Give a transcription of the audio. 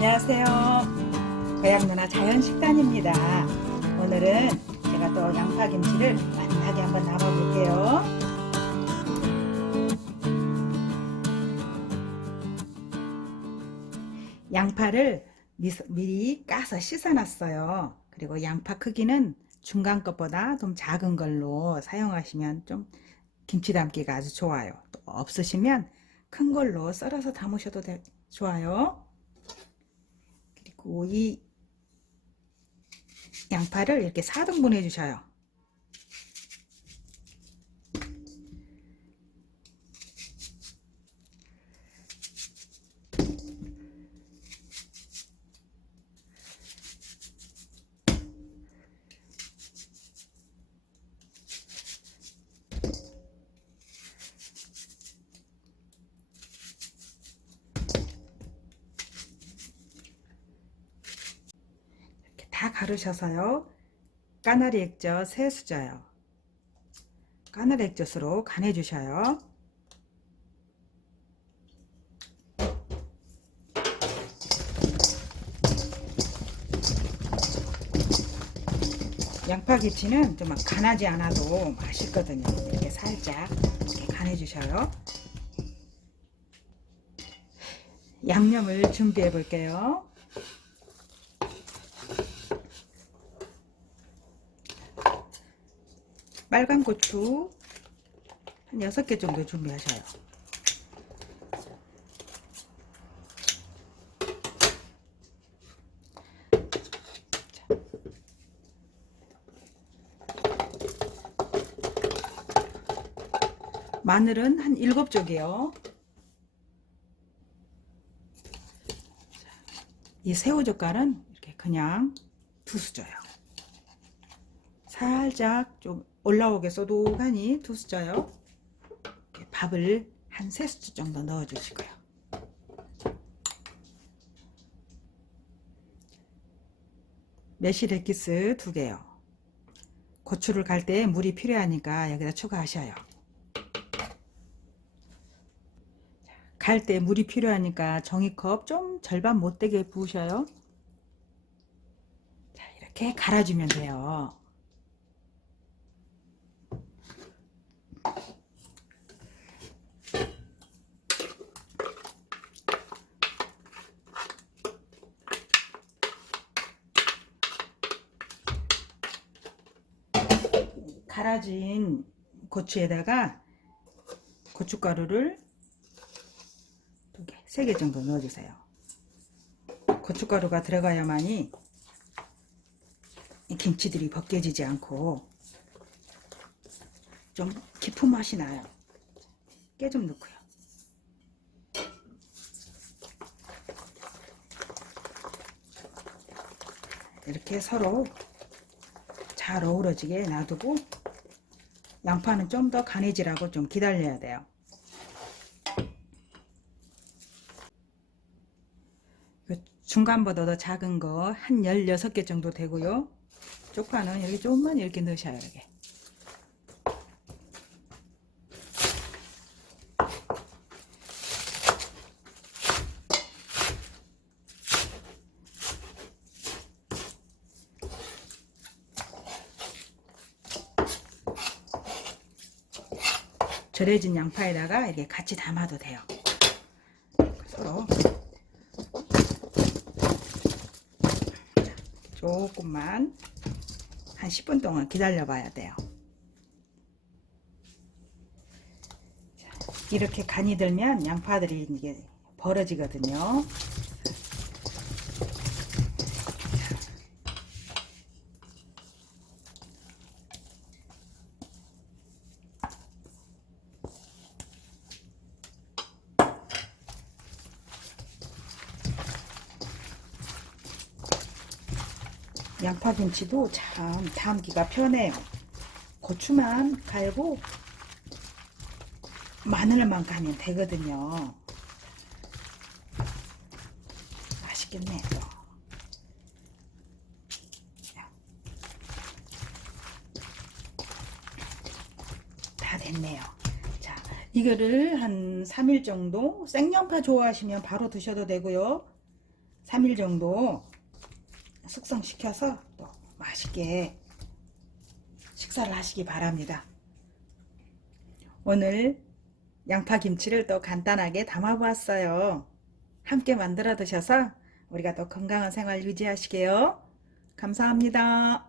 안녕하세요. 고향 누나 자연 식단입니다. 오늘은 제가 또 양파 김치를 맛나게 한번 담아 볼게요. 양파를 미, 미리 까서 씻어 놨어요. 그리고 양파 크기는 중간 것보다 좀 작은 걸로 사용하시면 좀 김치 담기가 아주 좋아요. 또 없으시면 큰 걸로 썰어서 담으셔도 돼- 좋아요. 그리고 이 양파를 이렇게 4등분 해주셔요. 가르셔서요. 까나리 액젓 세 수저요. 까나리 액젓으로 간해 주셔요. 양파 김치는 좀막 간하지 않아도 맛있거든요. 이렇게 살짝 이렇게 간해 주셔요. 양념을 준비해 볼게요. 빨간 고추 한 6개 정도 준비하셔요. 자. 마늘은 한 7쪽이요. 이 새우젓갈은 이렇게 그냥 두 수저요. 살짝 좀 올라오게 쏘독하니 두. 이렇게 밥을 한세 수저 정도 넣어 주시고요. 매실 액기스 두 개요. 고추를 갈 때 물이 필요하니까 여기다 추가하셔요. 갈 때 물이 필요하니까 종이컵 좀 절반 못되게 부으셔요. 자, 이렇게 갈아주면 돼요. 갈아진 고추에다가 고춧가루를 두 개, 세 개 정도 넣어주세요. 고춧가루가 들어가야만이 이 김치들이 벗겨지지 않고 좀 깊은 맛이 나요. 깨 좀 넣고요. 이렇게 서로 잘 어우러지게 놔두고 양파는 좀 더 간해지라고 좀 기다려야 돼요. 그 중간보다 더 작은 거 한 16개 정도 되고요. 쪽파는 여기 조금만 이렇게 넣으셔요. 이렇게. 절여진 양파에다가 이렇게 같이 담아도 돼요. 서로 조금만 한 10분 동안 기다려 봐야 돼요. 자, 이렇게 간이 들면 양파들이 이게 벌어지거든요. 양파김치도 참 담기가 편해요. 고추만 갈고 마늘만 가면 되거든요. 맛있겠네 또. 다 됐네요. 자, 이거를 한 3일 정도 생양파 좋아하시면 바로 드셔도 되고요. 3일 정도 숙성시켜서 또 맛있게 식사를 하시기 바랍니다. 오늘 양파 김치를 또 간단하게 담아 보았어요. 함께 만들어 드셔서 우리가 또 건강한 생활 유지하시게요. 감사합니다.